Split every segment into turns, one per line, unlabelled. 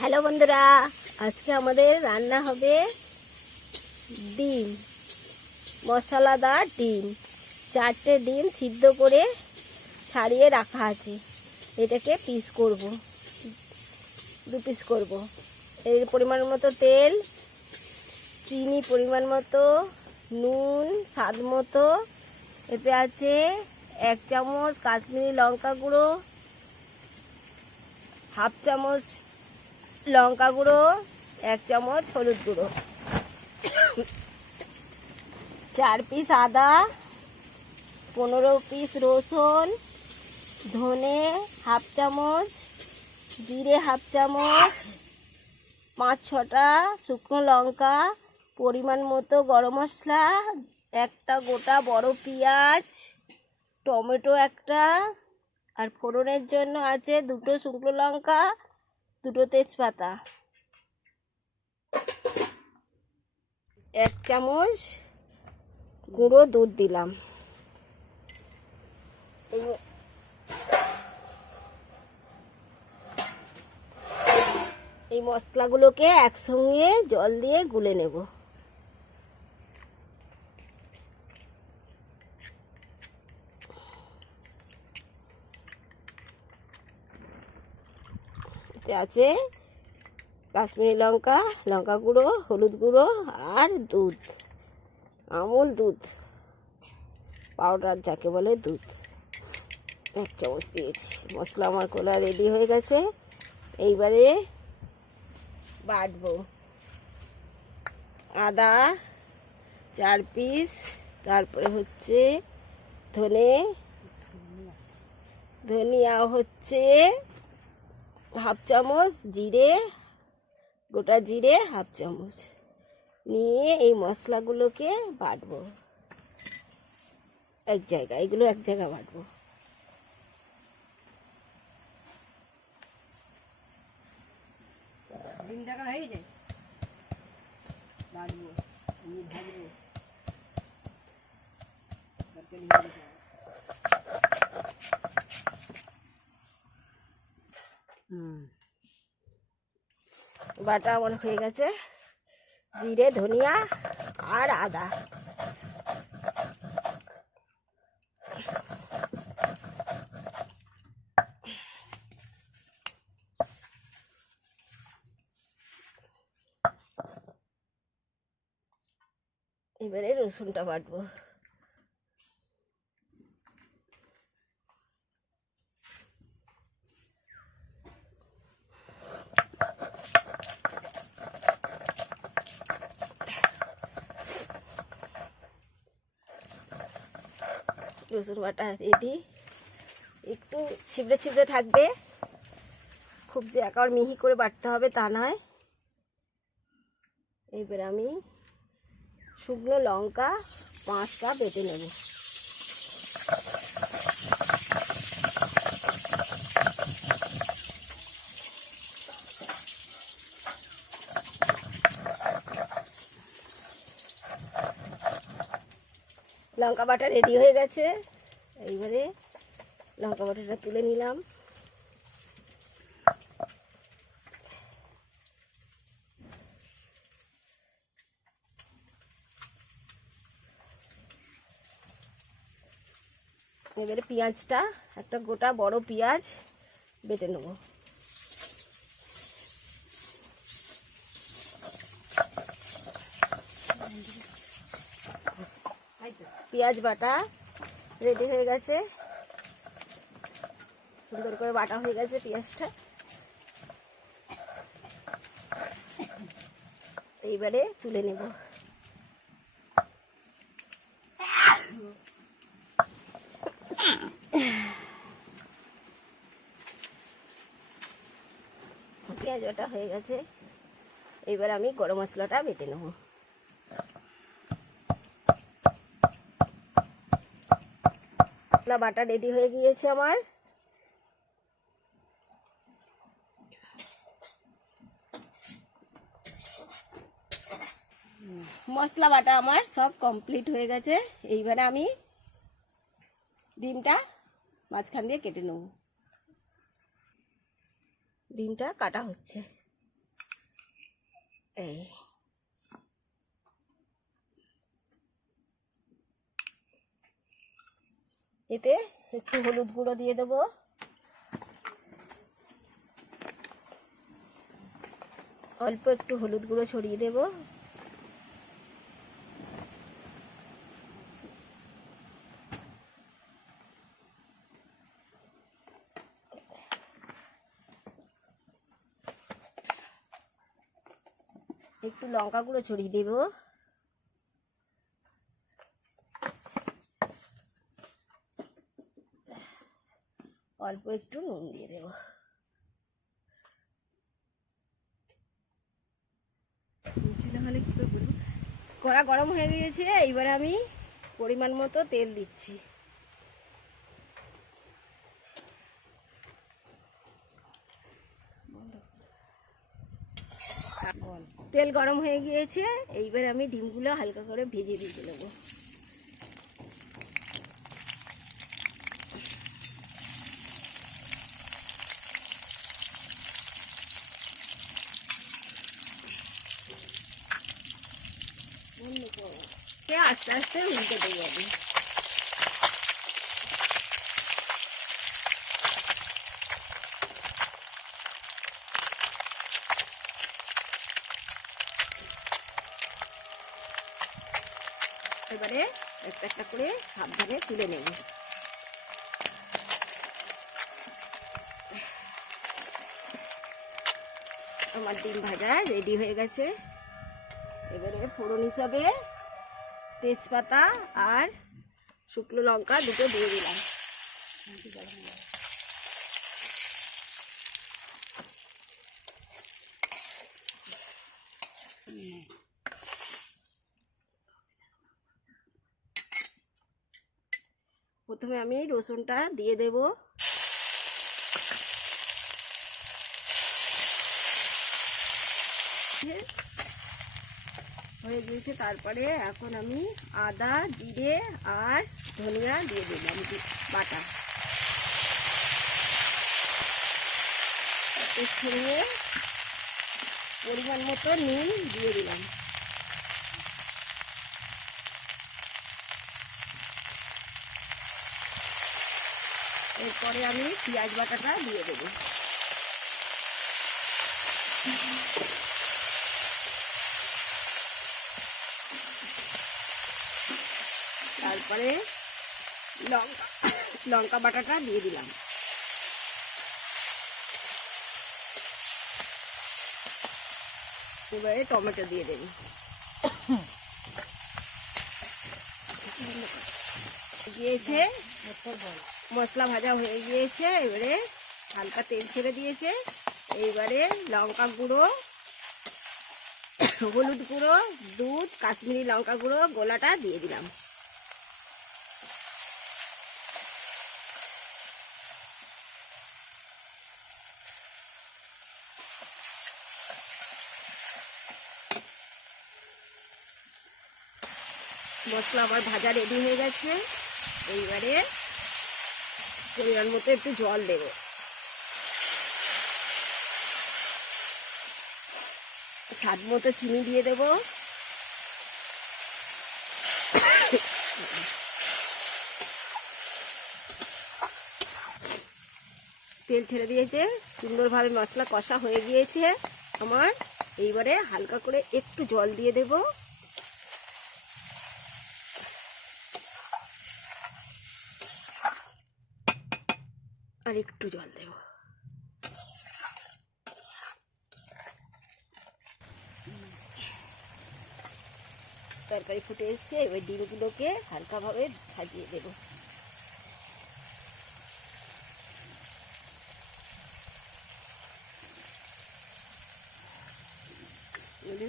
Hello বন্ধুরা, আজকে আমাদের রান্না হবে ডিম, মশলাদার ডিম। চারটে ডিম সিদ্ধ করে ছাড়িয়ে রাখা আছে। এটাকে পিস করব, দু পিস করব। এর পরিমাণ মতো তেল, চিনি পরিমাণ মতো, নুন, স্বাদ মতো, এতে আছে এক চামচ কাশ্মীরি লঙ্কা গুঁড়ো, হাফ চামচ লঙ্কা গুঁড়ো, এক চামচ হলুদ গুঁড়ো। চার পিস আদা, পনেরো পিস রসুন, ধনে হাফ চামচ, জিরে হাফ চামচ, পাঁচ ছটা শুকনো লঙ্কা, পরিমাণ মতো গরম মশলা, একটা গোটা বড় পেঁয়াজ, টমেটো একটা, আর ফোড়নের জন্য আছে দুটো শুকনো লঙ্কা দুটো তেজপাতা এক চামচ গুঁড়ো দুধ দিলাম। এই- মশলাগুলোকে একসঙ্গে জল দিয়ে গুলে নেব। আছে কাশ্মীরি লঙ্কা লঙ্কা গুঁড়ো, হলুদ গুঁড়ো আর দুধ, আমুল দুধ, পাউডার যাকে বলে দুধ। এক চামচ দিয়েছি। মশলা আমার কোলা রেডি হয়ে গেছে। এইবারে বাটবো। আদা চার পিস, তারপরে হচ্ছে ধনে, ধনিয়া হচ্ছে হাফ চামচ জিরে, গোটা জিরে হাফ চামচ নিয়ে এই মশলাগুলোকে বাটবো। এক জায়গায়, এগুলো এক জায়গায় বাটবো।
ডিম দেখা হয়ে গেছে বাড়বো আমি ভাজবো তরকারি হয়ে গেছে। হুম
বাটা আমার হয়ে গেছে। জিরে ধনিয়া আর আদা। এবারে রসুনটা বাটবো। রসুন বাটা রেডি একটু ছিবড়ে ছিবড়ে থাকবে। খুব যে একবার মিহি করে বাটতে হবে তা নয়। এবার আমি শুকনো লঙ্কা পাঁচটা বেটে নেব। লঙ্কা বাটা রেডি হয়ে গেছে। এইবারে লঙ্কা বাটাটা তুলে নিলাম। এবারে পেঁয়াজটা, একটা গোটা বড় পেঁয়াজ বেটে নেব
তাই তো
পেঁয়াজ বাটা রেডি হয়ে গেছে। সুন্দর করে বাটা হয়ে গেছে পেঁয়াজটা। এইবারে তুলে নেব। পেঁয়াজ বাটা হয়ে গেছে। এইবার আমি গরম মশলাটা বেটে নেব। মশলা বাটা রেডি হয়ে গিয়েছে আমার। মশলা বাটা আমার সব কমপ্লিট হয়ে গেছে। এইবারে আমি ডিমটা মাঝখান দিয়ে কেটে নেব। ডিমটা কাটা হচ্ছে। এই। এতে একটু হলুদ গুঁড়ো দিয়ে দেবো। অল্প একটু হলুদ গুঁড়ো ছড়িয়ে দেবো। একটু লঙ্কা গুঁড়ো ছড়িয়ে দেবো। অল্প একটু নুন দিয়ে দেবো।
ছেলে হলে কি করে
কড়া গরম হয়ে গিয়েছে এইবারে আমি পরিমাণ মতো তেল দিচ্ছি। তেল গরম হয়ে গিয়েছে এইবার আমি ডিমগুলো হালকা করে ভেজে ভেজে নেব আস্তে আস্তে উল্টে দেবো আমি এবারে একটা একটা করে সাবধানে তুলে নেব আমার ডিম ভাজা রেডি হয়ে গেছে। এবারে ফোড়ন হিসাবে তেজপাতা আর শুকনো লঙ্কা দুটো দিয়ে দিলাম। প্রথমে আমি রসুনটা দিয়ে দেব। হয়ে গিয়েছে, তারপরে এখন আমি আদা, জিরে আর ধনিয়া দিয়ে দিলাম বাটা। এর পরিমাণ মতো নুন দিয়ে দিলাম। এরপরে আমি পেঁয়াজ বাটাটা দিয়ে দেবো। তারপরে লঙ্কা লঙ্কা বাটাটা দিয়ে দিলাম। এবারে টমেটো দিয়ে দেবো। দিয়েছে মশলা ভাজা হয়ে গিয়েছে। এবারে হালকা তেল ছেড়ে দিয়েছে। এইবারে লঙ্কা গুঁড়ো, হলুদ গুঁড়ো, দুধ, কাশ্মীরি লঙ্কা গুঁড়ো, গোলাটা দিয়ে দিলাম। মশলা আমার ভাজা রেডি হয়ে গেছে। এইবারে পরিমাণ মতো একটু জল দেব। স্বাদ মতো চিনি দিয়ে দেব। তেল ছেড়ে দিয়েছে। সুন্দরভাবে মশলা কষা হয়ে গিয়েছে আমার। এইবারে হালকা করে একটু জল দিয়ে দেবো। আর একটু জল দেব। তরকারি ফুটে এসছে, এবার ডিমগুলোকে হালকাভাবে ভাজিয়ে দেব।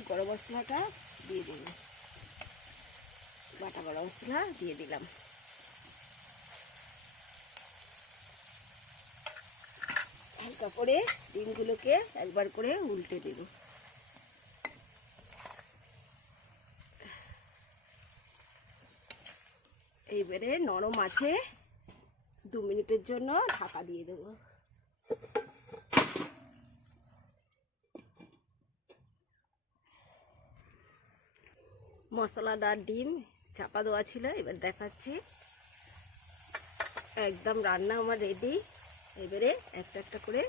গরম মশলাটা দিয়ে দেব। বাটা গরম মশলা দিয়ে দিলাম। হালকা করে ডিমগুলোকে একবার করে উল্টে দেব। এইবারে নরম আছে, দু মিনিটের জন্য ঢাকা দিয়ে দেব। মশলাদার ডিম চাপা দেওয়া ছিল, এবার দেখাচ্ছি। একদম রান্না আমার রেডি এবারে একটা একটা করে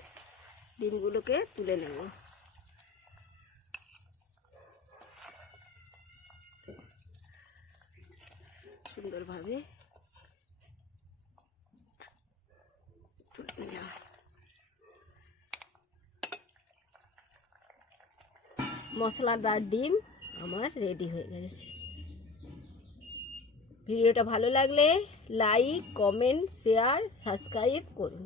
ডিমগুলোকে তুলে নেব। সুন্দরভাবে মশলাদার ডিম আমার রেডি হয়ে গেছে। ভিডিওটা ভালো লাগলে লাইক, কমেন্ট, শেয়ার, সাবস্ক্রাইব করুন।